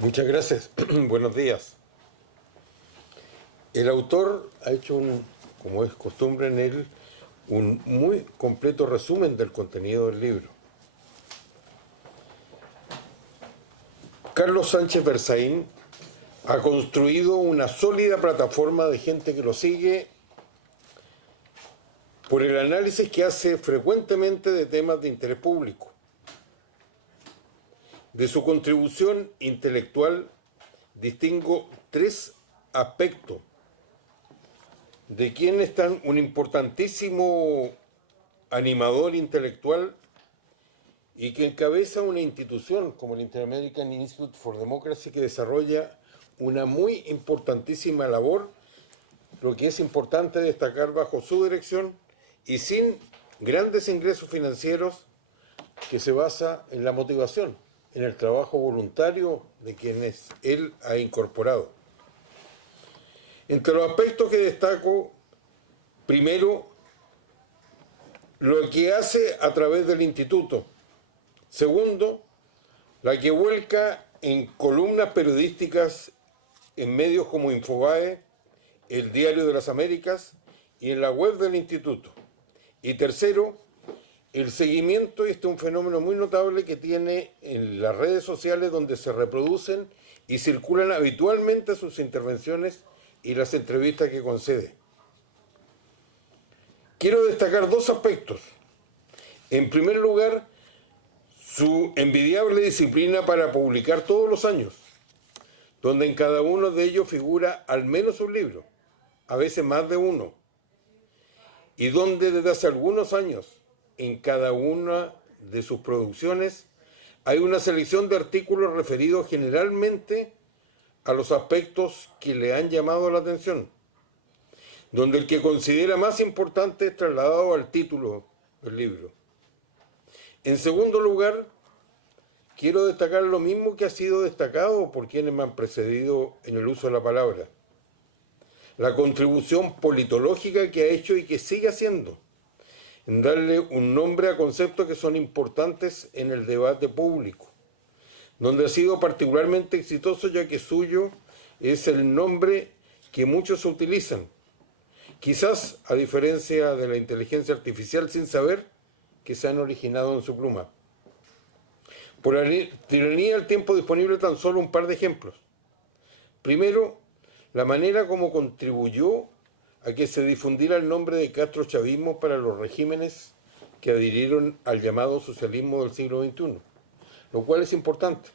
Muchas gracias. Buenos días. El autor ha hecho como es costumbre en él, un muy completo resumen del contenido del libro. Carlos Sánchez Berzaín ha construido una sólida plataforma de gente que lo sigue por el análisis que hace frecuentemente de temas de interés público. De su contribución intelectual distingo tres aspectos de quien es un importantísimo animador intelectual y que encabeza una institución como el Inter-American Institute for Democracy que desarrolla una muy importantísima labor, lo que es importante destacar bajo su dirección y sin grandes ingresos financieros, que se basa en la motivación, en el trabajo voluntario de quienes él ha incorporado. Entre los aspectos que destaco, primero, lo que hace a través del instituto. Segundo, la que vuelca en columnas periodísticas en medios como Infobae, el Diario de las Américas y en la web del instituto. Y tercero, el seguimiento, este es un fenómeno muy notable que tiene en las redes sociales donde se reproducen y circulan habitualmente sus intervenciones y las entrevistas que concede. Quiero destacar dos aspectos. En primer lugar, su envidiable disciplina para publicar todos los años, donde en cada uno de ellos figura al menos un libro, a veces más de uno, y donde desde hace algunos años, en cada una de sus producciones, hay una selección de artículos referidos generalmente a los aspectos que le han llamado la atención, donde el que considera más importante es trasladado al título del libro. En segundo lugar, quiero destacar lo mismo que ha sido destacado por quienes me han precedido en el uso de la palabra: la contribución politológica que ha hecho y que sigue haciendo, en darle un nombre a conceptos que son importantes en el debate público, donde ha sido particularmente exitoso ya que suyo es el nombre que muchos utilizan, quizás a diferencia de la inteligencia artificial sin saber que se han originado en su pluma. Por la tiranía del tiempo disponible, tan solo un par de ejemplos. Primero, la manera como contribuyó a que se difundiera el nombre de castrochavismo para los regímenes que adhirieron al llamado socialismo del siglo XXI, lo cual es importante,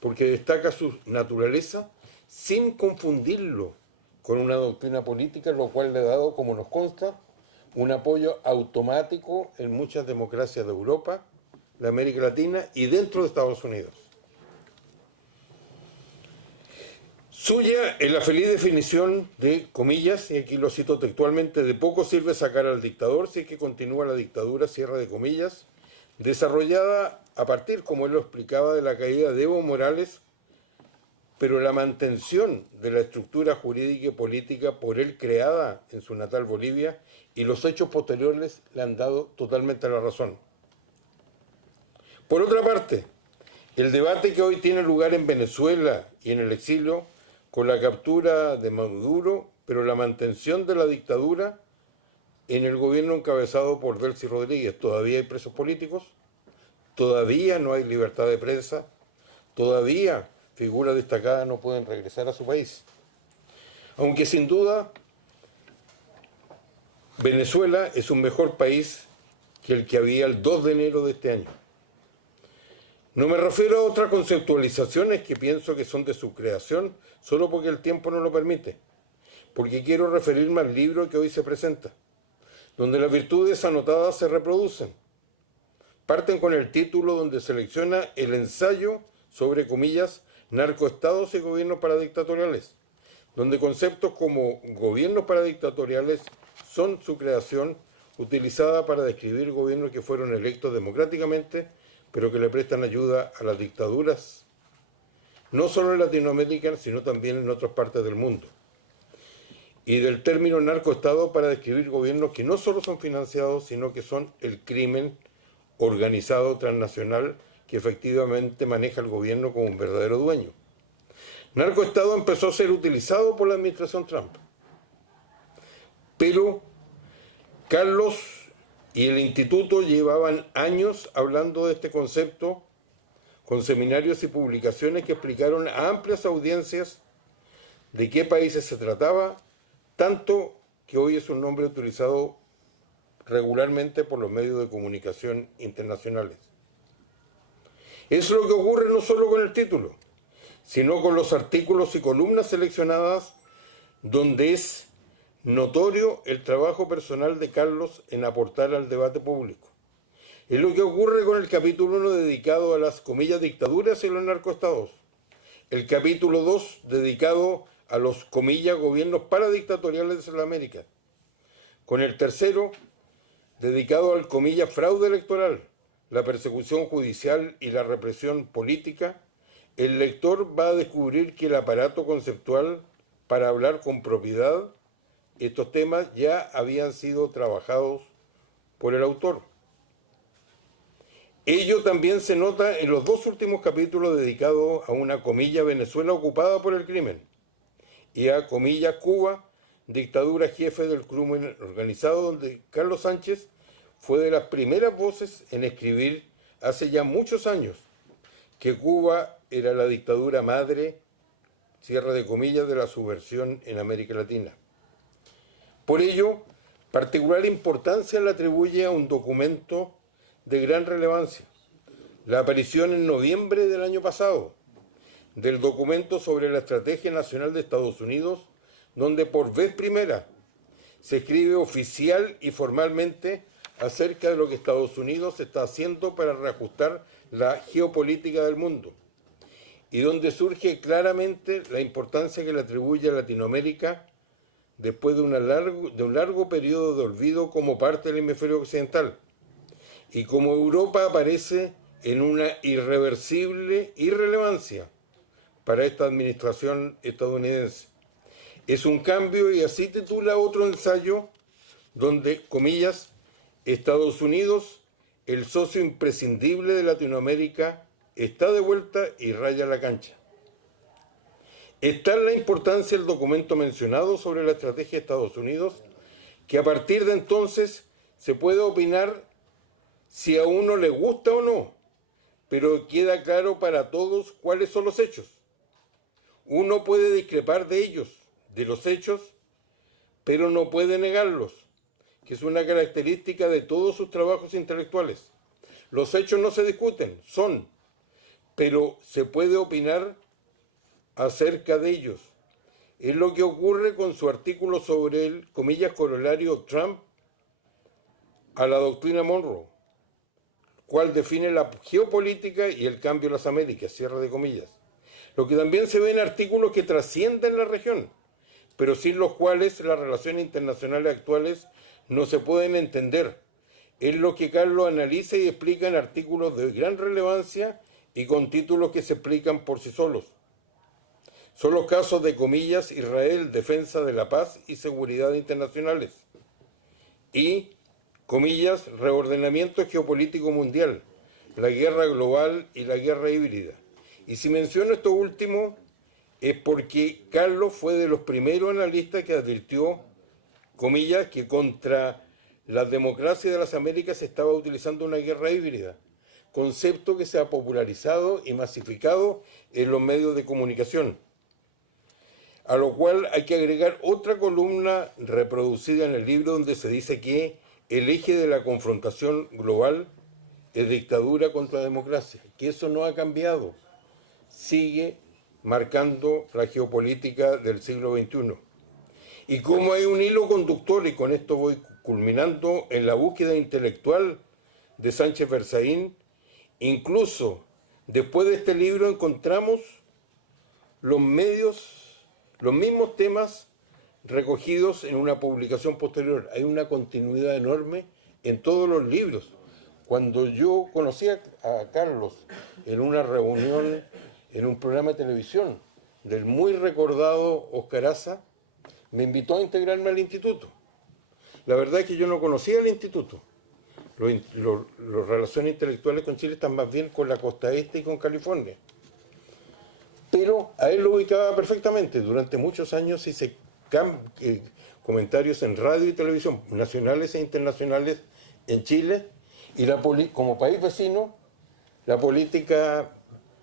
porque destaca su naturaleza sin confundirlo con una doctrina política, lo cual le ha dado, como nos consta, un apoyo automático en muchas democracias de Europa, de América Latina y dentro de Estados Unidos. Suya es la feliz definición de, comillas, y aquí lo cito textualmente: de poco sirve sacar al dictador si es que continúa la dictadura, cierre de comillas, desarrollada a partir, como él lo explicaba, de la caída de Evo Morales, pero la mantención de la estructura jurídica y política por él creada en su natal Bolivia, y los hechos posteriores le han dado totalmente la razón. Por otra parte, el debate que hoy tiene lugar en Venezuela y en el exilio, con la captura de Maduro, pero la mantención de la dictadura en el gobierno encabezado por Delcy Rodríguez. Todavía hay presos políticos, todavía no hay libertad de prensa, todavía figuras destacadas no pueden regresar a su país. Aunque sin duda Venezuela es un mejor país que el que había el 2 de enero de este año. No me refiero a otras conceptualizaciones que pienso que son de su creación solo porque el tiempo no lo permite, porque quiero referirme al libro que hoy se presenta, donde las virtudes anotadas se reproducen. Parten con el título donde selecciona el ensayo sobre, comillas, narcoestados y gobiernos paradictatoriales, donde conceptos como gobiernos paradictatoriales son su creación utilizada para describir gobiernos que fueron electos democráticamente, pero que le prestan ayuda a las dictaduras, no solo en Latinoamérica, sino también en otras partes del mundo. Y del término narcoestado para describir gobiernos que no solo son financiados, sino que son el crimen organizado transnacional que efectivamente maneja el gobierno como un verdadero dueño. narcoestado empezó a ser utilizado por la administración Trump. Pero Carlos y el instituto llevaban años hablando de este concepto con seminarios y publicaciones que explicaron a amplias audiencias de qué países se trataba, tanto que hoy es un nombre utilizado regularmente por los medios de comunicación internacionales. Es lo que ocurre no solo con el título, sino con los artículos y columnas seleccionadas donde es notorio el trabajo personal de Carlos en aportar al debate público. Es lo que ocurre con el capítulo 1 dedicado a las, comillas, dictaduras y los narcoestados, el capítulo 2 dedicado a los, comillas, gobiernos paradictatoriales de Sudamérica, con el tercero dedicado al, comillas, fraude electoral, la persecución judicial y la represión política. El lector va a descubrir que el aparato conceptual para hablar con propiedad estos temas ya habían sido trabajados por el autor. Ello también se nota en los dos últimos capítulos dedicados a una, comilla, Venezuela ocupada por el crimen y a, comillas, Cuba, dictadura jefe del crimen organizado, donde Carlos Sánchez fue de las primeras voces en escribir hace ya muchos años que Cuba era la dictadura madre, cierre de comillas, de la subversión en América Latina. Por ello, particular importancia le atribuye a un documento de gran relevancia, la aparición en noviembre del año pasado del documento sobre la Estrategia Nacional de Estados Unidos, donde por vez primera se escribe oficial y formalmente acerca de lo que Estados Unidos está haciendo para reajustar la geopolítica del mundo, y donde surge claramente la importancia que le atribuye a Latinoamérica después de un largo periodo de olvido como parte del hemisferio occidental, y como Europa aparece en una irreversible irrelevancia para esta administración estadounidense. Es un cambio, y así titula otro ensayo, donde, comillas, Estados Unidos, el socio imprescindible de Latinoamérica, está de vuelta y raya la cancha. Está la importancia del documento mencionado sobre la estrategia de Estados Unidos, que a partir de entonces se puede opinar si a uno le gusta o no, pero queda claro para todos cuáles son los hechos. Uno puede discrepar de ellos, de los hechos, pero no puede negarlos, que es una característica de todos sus trabajos intelectuales. Los hechos no se discuten, son, pero se puede opinar acerca de ellos. Es lo que ocurre con su artículo sobre el, comillas, corolario Trump a la doctrina Monroe, cual define la geopolítica y el cambio en las Américas, cierre de comillas. Lo que también se ve en artículos que trascienden la región, pero sin los cuales las relaciones internacionales actuales no se pueden entender. Es lo que Carlos analiza y explica en artículos de gran relevancia y con títulos que se explican por sí solos. Son los casos de, comillas, Israel, defensa de la paz y seguridad internacionales, y, comillas, reordenamiento geopolítico mundial, la guerra global y la guerra híbrida. Y si menciono esto último es porque Carlos fue de los primeros analistas que advirtió, comillas, que contra la democracia de las Américas se estaba utilizando una guerra híbrida, concepto que se ha popularizado y masificado en los medios de comunicación. A lo cual hay que agregar otra columna reproducida en el libro donde se dice que el eje de la confrontación global es dictadura contra democracia, que eso no ha cambiado, sigue marcando la geopolítica del siglo XXI. Y como hay un hilo conductor, y con esto voy culminando, en la búsqueda intelectual de Sánchez Berzaín, incluso después de este libro encontramos los mismos temas recogidos en una publicación posterior. Hay una continuidad enorme en todos los libros. Cuando yo conocí a Carlos en una reunión, en un programa de televisión del muy recordado Oscar Aza, me invitó a integrarme al instituto. La verdad es que yo no conocía el instituto. Las relaciones intelectuales con Chile están más bien con la costa este y con California. pero a él lo ubicaba perfectamente. Durante muchos años hice comentarios en radio y televisión, nacionales e internacionales en Chile, y como país vecino, la política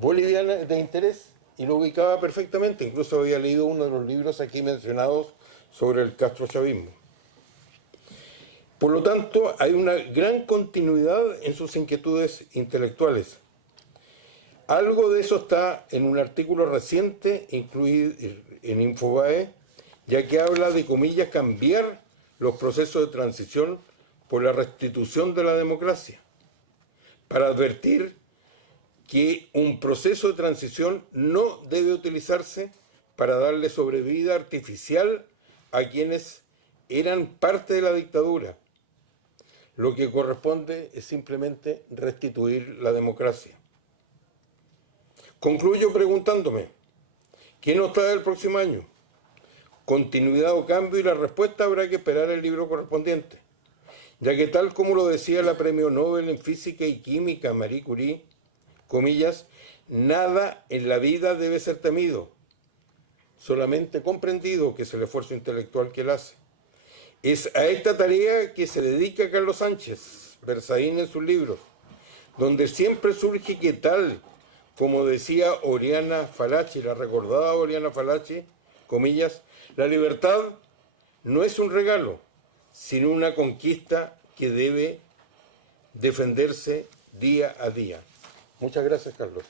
boliviana es de interés, y lo ubicaba perfectamente. Incluso había leído uno de los libros aquí mencionados sobre el castrochavismo. Por lo tanto, hay una gran continuidad en sus inquietudes intelectuales. Algo de eso está en un artículo reciente incluido en Infobae, ya que habla de, comillas, cambiar los procesos de transición por la restitución de la democracia, para advertir que un proceso de transición no debe utilizarse para darle sobrevida artificial a quienes eran parte de la dictadura. Lo que corresponde es simplemente restituir la democracia. Concluyo preguntándome, ¿qué nos trae el próximo año? ¿Continuidad o cambio? Y la respuesta habrá que esperar el libro correspondiente, ya que tal como lo decía la premio Nobel en Física y Química Marie Curie, comillas, nada en la vida debe ser temido, solamente comprendido, que es el esfuerzo intelectual que él hace. Es a esta tarea que se dedica Carlos Sánchez Berzaín en sus libros, donde siempre surge que tal como decía Oriana Fallaci, la recordada Oriana Fallaci, comillas, la libertad no es un regalo, sino una conquista que debe defenderse día a día. Muchas gracias, Carlos.